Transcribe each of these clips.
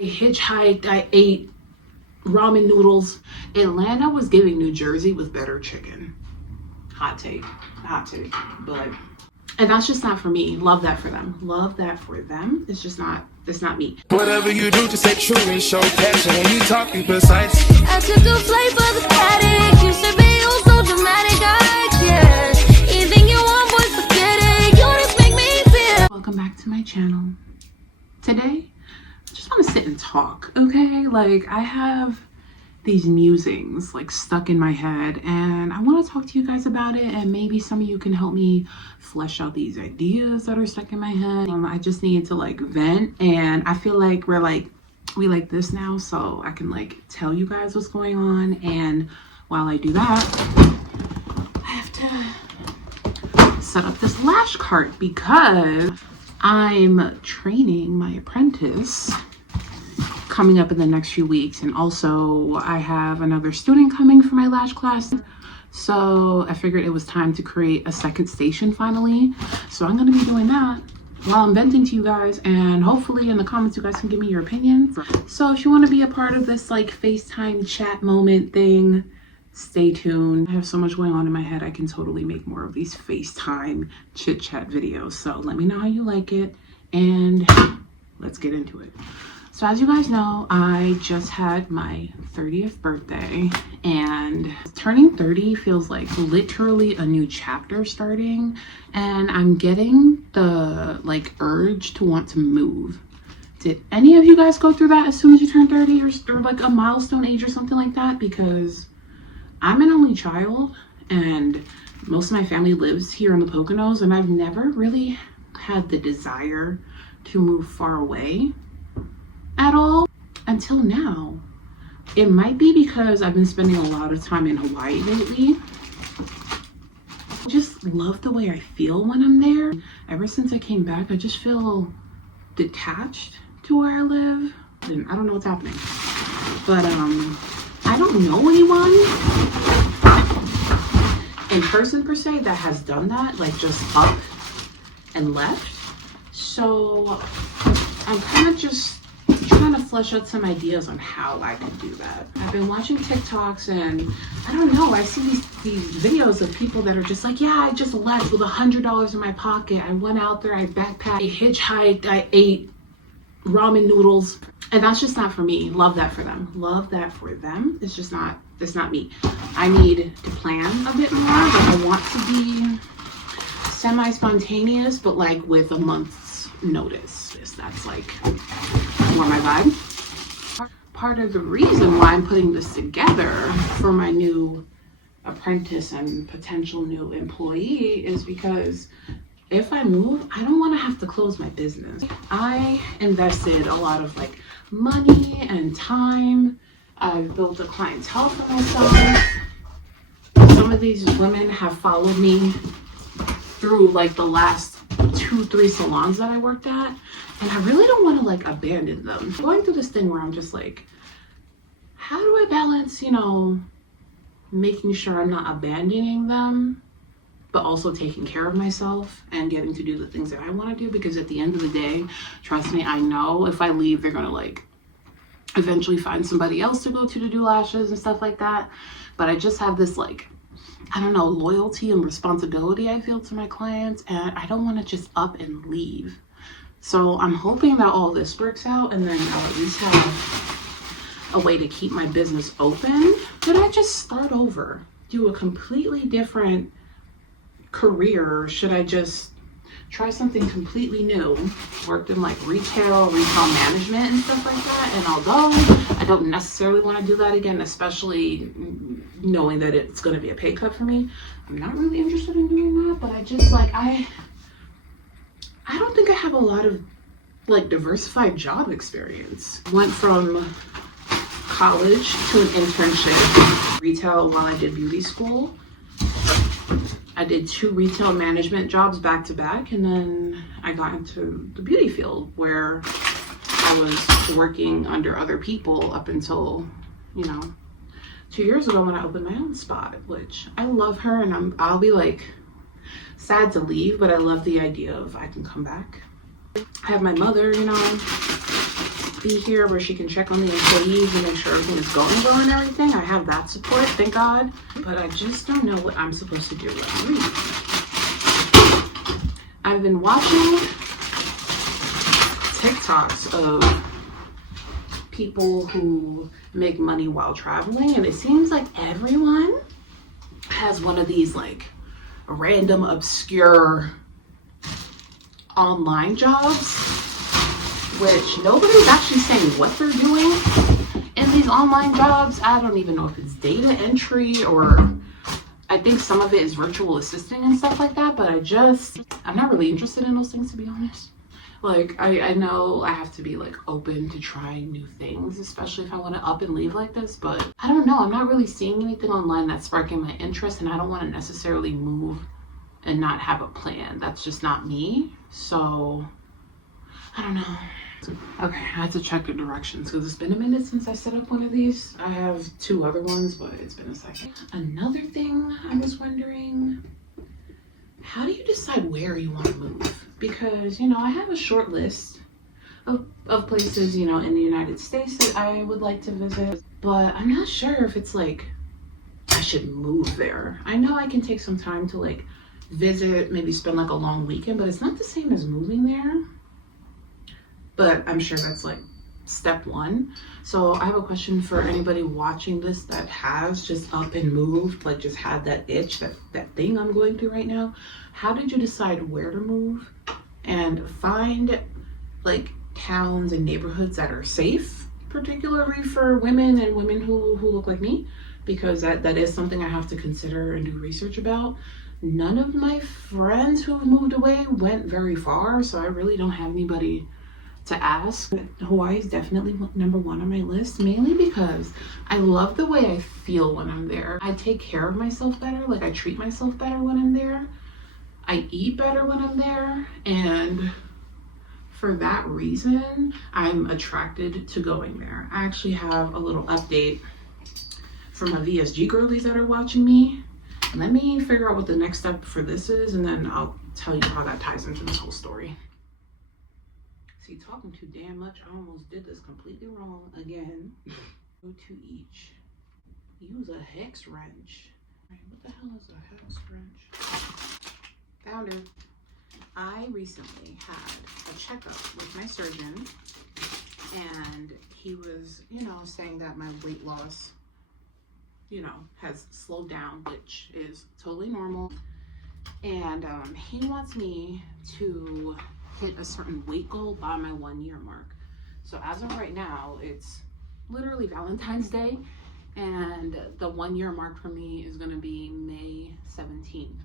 I hitchhiked, I ate ramen noodles. Atlanta was giving New Jersey with better chicken. Hot take, but, and that's just not for me. Love that for them. Love that for them. It's just not, it's not me. Whatever you do, just say true and show passion. When you talk, be precise. I took a flight for the paddock. Used to be all so dramatic. I can't. Anything you want, boy, forget it. You just make me feel. Welcome back to my channel. Today, I just want to sit and talk, okay? Like, I have these musings like stuck in my head and I want to talk to you guys about it, and maybe some of you can help me flesh out these ideas that are stuck in my head. I just need to like vent, and I feel like we like this now, so I can like tell you guys what's going on. And while I do that, I have to set up this lash cart because I'm training my apprentice coming up in the next few weeks, and also I have another student coming for my lash class, so I figured it was time to create a second station finally. So I'm going to be doing that while I'm venting to you guys, and hopefully in the comments you guys can give me your opinions. So if you want to be a part of this like FaceTime chat moment thing, stay tuned. I have so much going on in my head, I can totally make more of these FaceTime chit chat videos. So let me know how you like it, and let's get into it. So as you guys know, I just had my 30th birthday, and turning 30 feels like literally a new chapter starting, and I'm getting the like urge to want to move. Did any of you guys go through that as soon as you turn 30 or like a milestone age or something like that? Because I'm an only child and most of my family lives here in the Poconos, and I've never really had the desire to move far away at all until now. It might be because I've been spending a lot of time in Hawaii lately. I just love the way I feel when I'm there. Ever since I came back, I just feel detached to where I live, and I don't know what's happening. But I don't know anyone in person per se that has done that, like just up and left. So I'm kind of just trying to flesh out some ideas on how I could do that. I've been watching TikToks, and I don't know, I see these videos of people that are just like, yeah, I just left with $100 in my pocket. I went out there, I backpacked, I hitchhiked, I ate ramen noodles. And that's just not for me. Love that for them. Love that for them. It's just not, it's not me. I need to plan a bit more. Like, I want to be semi-spontaneous, but like with a month's notice. That's like more my vibe. Part of the reason why I'm putting this together for my new apprentice and potential new employee is because if I move, I don't want to have to close my business. I invested a lot of like money and time. I've built a clientele for myself. Some of these women have followed me through like the last 2-3 salons that I worked at, and I really don't want to like abandon them. I'm going through this thing where I'm just like, how do I balance, you know, making sure I'm not abandoning them, but also taking care of myself and getting to do the things that I want to do? Because at the end of the day, trust me, I know if I leave, they're gonna like eventually find somebody else to go to do lashes and stuff like that. But I just have this like, I don't know, loyalty and responsibility I feel to my clients, and I don't want to just up and leave. So I'm hoping that all this works out, and then I'll at least have a way to keep my business open. Did I just start over, do a completely different career? Should I just try something completely new? Worked in like retail management and stuff like that, and although I don't necessarily want to do that again, especially knowing that it's going to be a pay cut for me, I'm not really interested in doing that. But I just like, I don't think I have a lot of like diversified job experience. Went from college to an internship retail while I did beauty school. I did 2 retail management jobs back to back, and then I got into the beauty field where I was working under other people up until, you know, 2 years ago when I opened my own spot, which I love her, and I'll be like sad to leave, but I love the idea of I can come back. I have my mother, you know, be here where she can check on the employees and make sure everything is going well and everything. I have that support, thank God. But I just don't know what I'm supposed to do. Let me read. I've been watching TikToks of people who make money while traveling, and it seems like everyone has one of these like random obscure online jobs, which nobody's actually saying what they're doing in these online jobs. I don't even know if it's data entry, or I think some of it is virtual assisting and stuff like that, but I'm not really interested in those things, to be honest. Like, I know I have to be like open to trying new things, especially if I want to up and leave like this, but I don't know. I'm not really seeing anything online that's sparking my interest, and I don't want to necessarily move and not have a plan. That's just not me. So I don't know. Okay, I had to check the directions because it's been a minute since I set up one of these. I have 2 other ones, but it's been a second. Another thing I was wondering, how do you decide where you want to move? Because, you know, I have a short list of places, you know, in the United States that I would like to visit, but I'm not sure if it's like I should move there. I know I can take some time to like visit, maybe spend like a long weekend, but it's not the same as moving there. But I'm sure that's like step 1. So I have a question for anybody watching this that has just up and moved, like just had that itch, that thing I'm going through right now. How did you decide where to move and find like towns and neighborhoods that are safe, particularly for women and women who look like me? Because that is something I have to consider and do research about. None of my friends who have moved away went very far, so I really don't have anybody to ask. Hawaii is definitely number 1 on my list, mainly because I love the way I feel when I'm there. I take care of myself better, like I treat myself better when I'm there. I eat better when I'm there, and for that reason, I'm attracted to going there. I actually have a little update for my VSG girlies that are watching me. Let me figure out what the next step for this is, and then I'll tell you how that ties into this whole story. See, talking too damn much, I almost did this completely wrong again. Go to each. Use a hex wrench. What the hell is a hex wrench? Found her. I recently had a checkup with my surgeon, and he was, you know, saying that my weight loss, you know, has slowed down, which is totally normal. And he wants me to hit a certain weight goal by my 1-year mark. So as of right now, it's literally Valentine's Day, and the 1-year mark for me is going to be May 17th.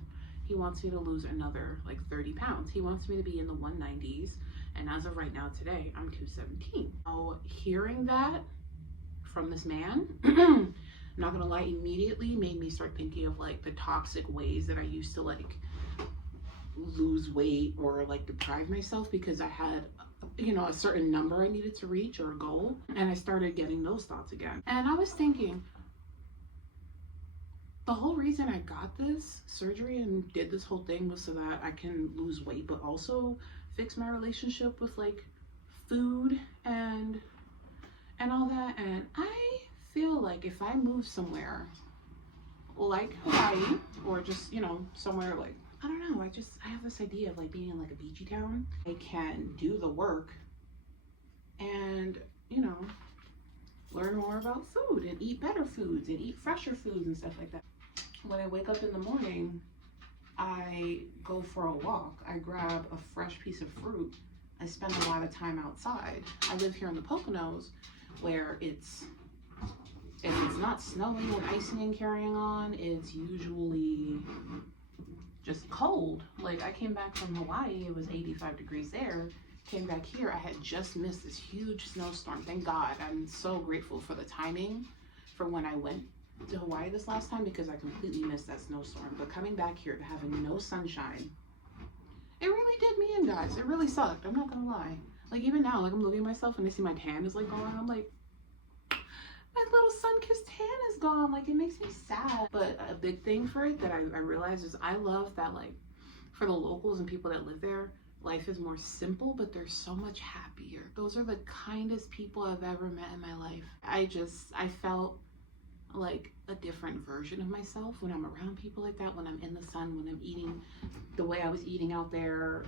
He wants me to lose another like 30 pounds. He wants me to be in the 190s, and as of right now today, I'm 217. Now, hearing that from this man, I'm not gonna lie, immediately made me start thinking of like the toxic ways that I used to like lose weight or like deprive myself, because I had, you know, a certain number I needed to reach or a goal, and I started getting those thoughts again. And I was thinking, the whole reason I got this surgery and did this whole thing was so that I can lose weight, but also fix my relationship with like food and all that. And I feel like if I move somewhere like Hawaii, or just, you know, somewhere like, I don't know, I have this idea of like being in like a beachy town. I can do the work and, you know, learn more about food and eat better foods and eat fresher foods and stuff like that. When I wake up in the morning, I go for a walk. I grab a fresh piece of fruit. I spend a lot of time outside. I live here in the Poconos, where if it's not snowing and icing and carrying on, it's usually just cold. Like, I came back from Hawaii, it was 85 degrees there. Came back here, I had just missed this huge snowstorm. Thank God. I'm so grateful for the timing for when I went to Hawaii this last time, because I completely missed that snowstorm. But coming back here to having no sunshine, it really did me in, guys. It really sucked. I'm not gonna lie. Like, even now, like, I'm looking at myself and I see my tan is like gone. I'm like, my little sun-kissed tan is gone. Like, it makes me sad. But a big thing for it that I realized is I love that, like, for the locals and people that live there, life is more simple, but they're so much happier. Those are the kindest people I've ever met in my life. I felt like a different version of myself when I'm around people like that, when I'm in the sun, when I'm eating the way I was eating out there,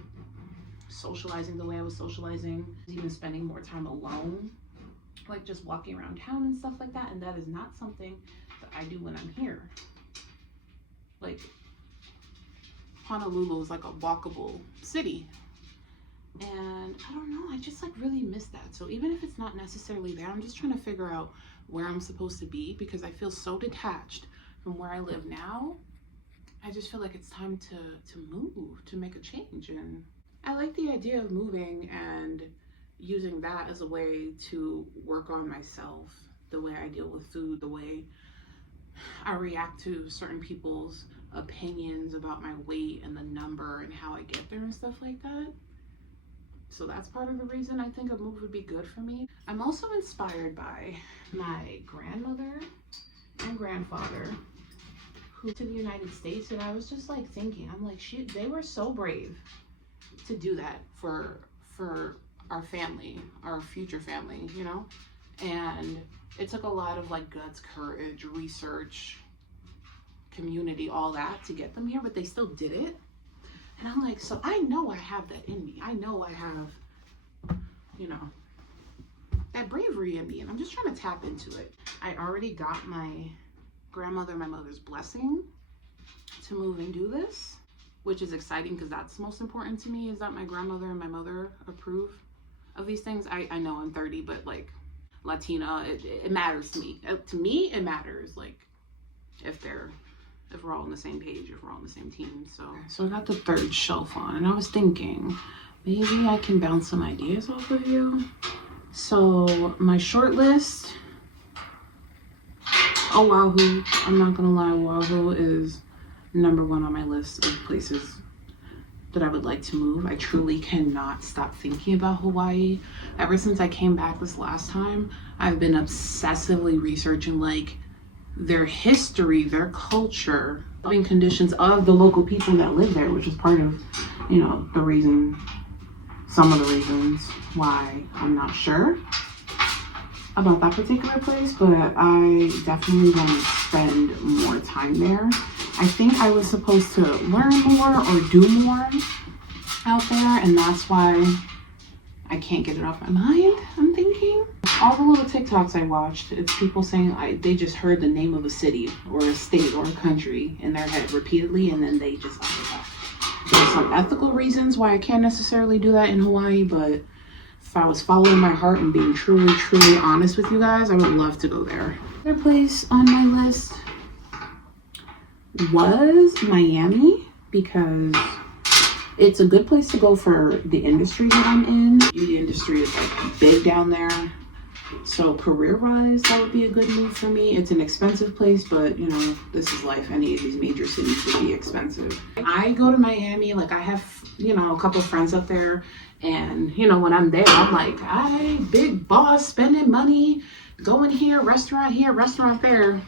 socializing the way I was socializing, even spending more time alone, like just walking around town and stuff like that. And that is not something that I do when I'm here. Like, Honolulu is like a walkable city, and I don't know, I just like really miss that. So even if it's not necessarily there, I'm just trying to figure out where I'm supposed to be, because I feel so detached from where I live now. I just feel like it's time to move, to make a change. And I like the idea of moving and using that as a way to work on myself, the way I deal with food, the way I react to certain people's opinions about my weight and the number and how I get there and stuff like that. So that's part of the reason I think a move would be good for me. I'm also inspired by my grandmother and grandfather who to the United States, and I was just like thinking, I'm like, they were so brave to do that for our family, our future family, you know? And it took a lot of like guts, courage, research, community, all that to get them here, but they still did it. And I'm like, so I know I have that in me. I know I have, you know, that bravery in me, and I'm just trying to tap into it. I already got my grandmother and my mother's blessing to move and do this, which is exciting because that's most important to me, is that my grandmother and my mother approve of these things. I know I'm 30, but like Latina, it matters to me. To me, it matters, like if we're all on the same page, if we're all on the same team. So I got the third shelf on, and I was thinking maybe I can bounce some ideas off of you. So my short list, Oahu, I'm not gonna lie, Oahu is number one on my list of places that I would like to move. I truly cannot stop thinking about Hawaii. Ever since I came back this last time, I've been obsessively researching like their history, their culture, living conditions of the local people that live there, which is part of, you know, some of the reasons why I'm not sure about that particular place, but I definitely want to spend more time there. I think I was supposed to learn more or do more out there, and that's why I can't get it off my mind, I'm thinking. All the little TikToks I watched, it's people saying they just heard the name of a city or a state or a country in their head repeatedly, and then they just up it up. There's some ethical reasons why I can't necessarily do that in Hawaii, but if I was following my heart and being truly, truly honest with you guys, I would love to go there. Another place on my list was Miami, because it's a good place to go for the industry that I'm in. The beauty industry is like big down there. So career-wise, that would be a good move for me. It's an expensive place, but you know, this is life. Any of these major cities would be expensive. I go to Miami, like I have, you know, a couple friends up there, and you know, when I'm there, I'm like, big boss, spending money, going here, restaurant there.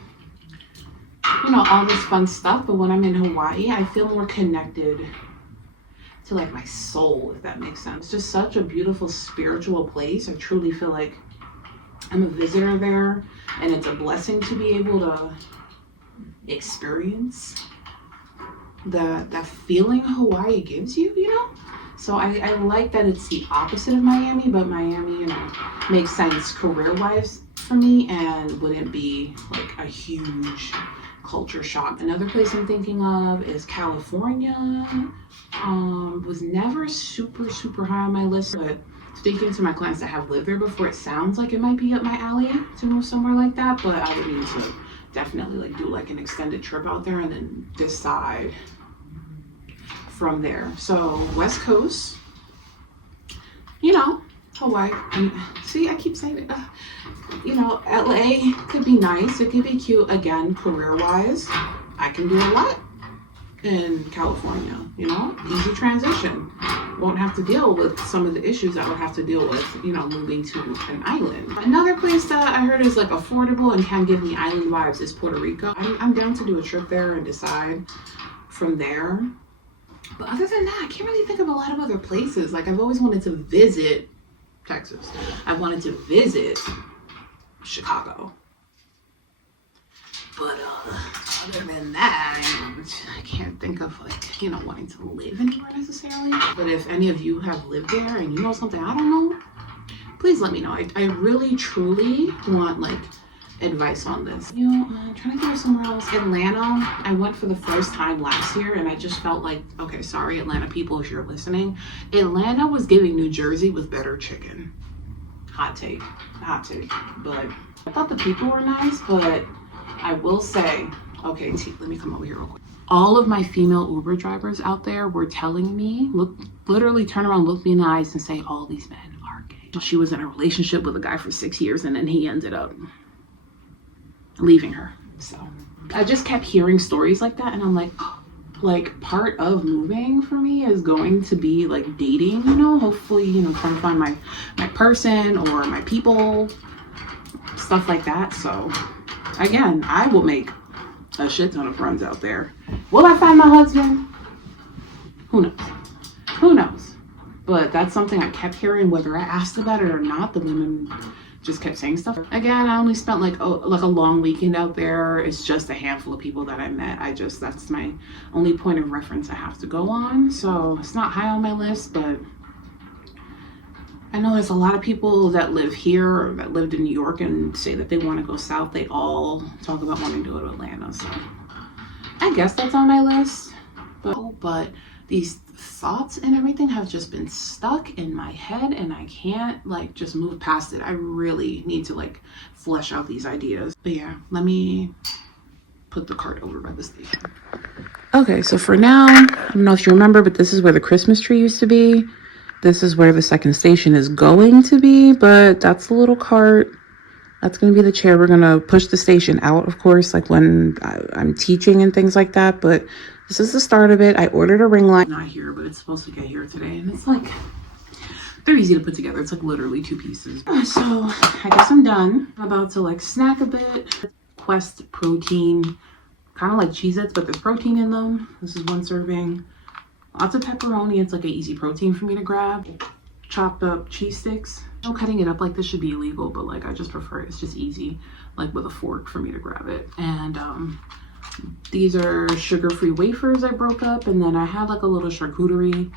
You know, all this fun stuff. But when I'm in Hawaii, I feel more connected to like my soul, if that makes sense. It's just such a beautiful spiritual place. I truly feel like I'm a visitor there, and it's a blessing to be able to experience the feeling Hawaii gives you, you know? So I like that it's the opposite of Miami, but Miami, you know, makes sense career-wise for me and wouldn't be like a huge culture shock. Another place I'm thinking of is California. Was never super high on my list, but speaking to my clients that have lived there before, it sounds like it might be up my alley to move somewhere like that, but I would need to definitely like do like an extended trip out there and then decide from there. So West Coast, you know, Hawaii. See, I keep saying it. You know, LA could be nice. It could be cute. Again, career-wise, I can do a lot in California, you know, easy transition. Won't have to deal with some of the issues I would have to deal with, you know, moving to an island. Another place that I heard is like affordable and can give me island vibes is Puerto Rico. I'm down to do a trip there and decide from there But other than that, I can't really think of a lot of other places. Like, I've always wanted to visit Texas. I wanted to visit Chicago. But other than that, I can't think of, like, you know, wanting to live anywhere necessarily. But if any of you have lived there and you know something I don't know, please let me know. I really, truly want, like, advice on this. You know, I'm trying to think of somewhere else. Atlanta, I went for the first time last year, and I just felt like, okay, sorry, Atlanta people, if you're listening. Atlanta was giving New Jersey with better chicken. Hot take. But I thought the people were nice, but I will say, okay, let me come over here real quick. All of my female Uber drivers out there were telling me, literally turn around, look me in the eyes and say, all these men are gay. She was in a relationship with a guy for 6 years, and then he ended up leaving her. So I just kept hearing stories like that, and I'm like, oh, like, part of moving for me is going to be like dating, you know, hopefully, you know, trying to find my person or my people, stuff like that. So again, I will make a shit ton of friends out there. Will I find my husband? Who knows? But that's something I kept hearing, whether I asked about it or not. The women just kept saying stuff. Again, I only spent like a long weekend out there. It's just a handful of people that I met. That's my only point of reference I have to go on. So it's not high on my list, but I know there's a lot of people that live here or that lived in New York and say that they want to go south. They all talk about wanting to go to Atlanta. So I guess that's on my list. But these thoughts and everything have just been stuck in my head, and I can't like just move past it. I really need to like flesh out these ideas. But yeah, let me put the cart over by the station. Okay, so for now, I don't know if you remember, but this is where the Christmas tree used to be. This is where the second station is going to be, but that's the little cart. That's going to be the chair. We're going to push the station out, of course, like when I'm teaching and things like that. But this is the start of it. I ordered a ring light. Not here, but it's supposed to get here today. And it's like, they're easy to put together. It's like literally 2 pieces. So I guess I'm done. I'm about to like snack a bit. Quest protein, kind of like Cheez-Its, but there's protein in them. This is 1 serving. Lots of pepperoni. It's like an easy protein for me to grab. Chopped up cheese sticks. No, cutting it up like this should be illegal, but like I just prefer it. It's just easy, like with a fork for me to grab it. And these are sugar-free wafers I broke up, and then I had like a little charcuterie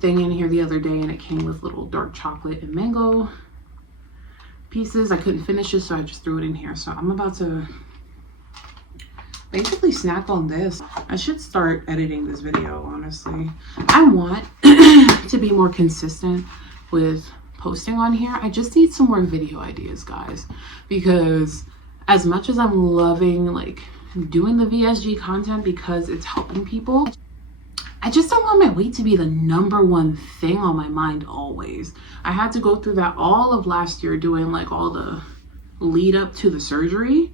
thing in here the other day, and it came with little dark chocolate and mango pieces. I couldn't finish it, so I just threw it in here. So I'm about to basically snack on this. I should start editing this video, honestly. I want to be more consistent with posting on here. I just need some more video ideas, guys, because as much as I'm loving like doing the VSG content because it's helping people, I just don't want my weight to be the #1 thing on my mind always. I had to go through that all of last year, doing like all the lead up to the surgery,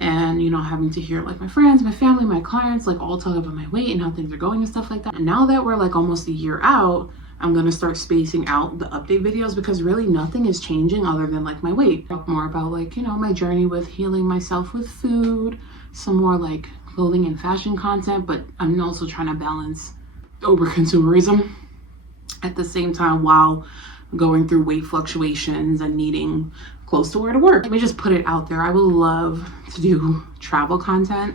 and you know, having to hear like my friends, my family, my clients like all talk about my weight and how things are going and stuff like that. And now that we're like almost a year out, I'm gonna start spacing out the update videos because really nothing is changing other than like my weight. Talk more about like, you know, my journey with healing myself with food, some more like clothing and fashion content, but I'm also trying to balance over consumerism at the same time while going through weight fluctuations and needing clothes to wear to work. Let me just put it out there. I would love to do travel content,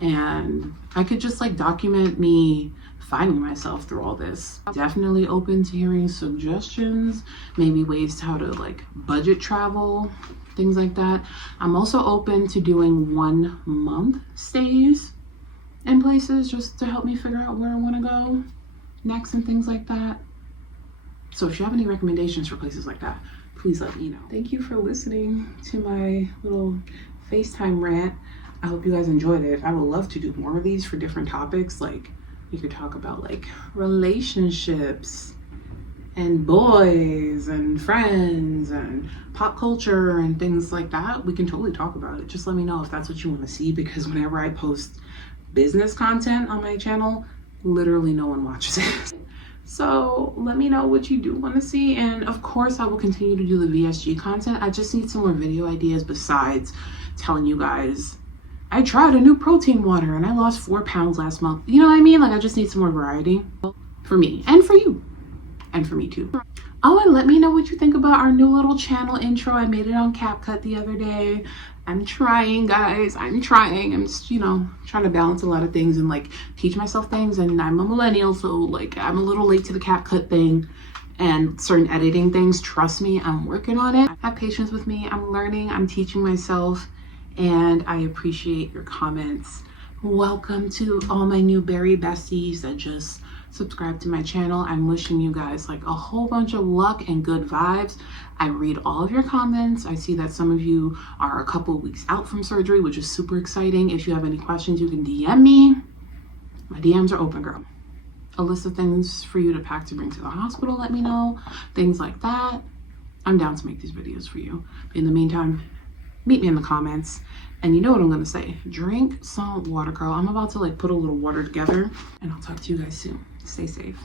and I could just like document me finding myself through all this. Definitely open to hearing suggestions, maybe ways to how to like budget travel, things like that. I'm also open to doing 1 month stays in places just to help me figure out where I want to go next and things like that. So if you have any recommendations for places like that, please let me know. Thank you for listening to my little FaceTime rant. I hope you guys enjoyed it. I would love to do more of these for different topics. Like we could talk about like relationships and boys and friends and pop culture and things like that. We can totally talk about it. Just let me know if that's what you want to see, because whenever I post business content on my channel, literally no one watches it. So let me know what you do want to see, and of course I will continue to do the VSG content. I just need some more video ideas besides telling you guys I tried a new protein water and I lost 4 pounds last month. You know what I mean? Like, I just need some more variety for me and for you and for me too. Oh, and let me know what you think about our new little channel intro. I made it on CapCut the other day. I'm trying, guys. I'm trying. I'm just, you know, trying to balance a lot of things and like teach myself things. And I'm a millennial, so like I'm a little late to the CapCut thing and certain editing things. Trust me, I'm working on it. Have patience with me. I'm learning. I'm teaching myself, and I appreciate your comments. Welcome to all my new berry besties that just subscribe to my channel. I'm wishing you guys like a whole bunch of luck and good vibes. I read all of your comments. I see that some of you are a couple of weeks out from surgery, which is super exciting. If you have any questions, you can DM me. My DMs are open, girl. A list of things for you to pack to bring to the hospital, let me know. Things like that. I'm down to make these videos for you. In the meantime, meet me in the comments. And you know what I'm gonna say. Drink some water, girl. I'm about to like put a little water together, and I'll talk to you guys soon. Stay safe.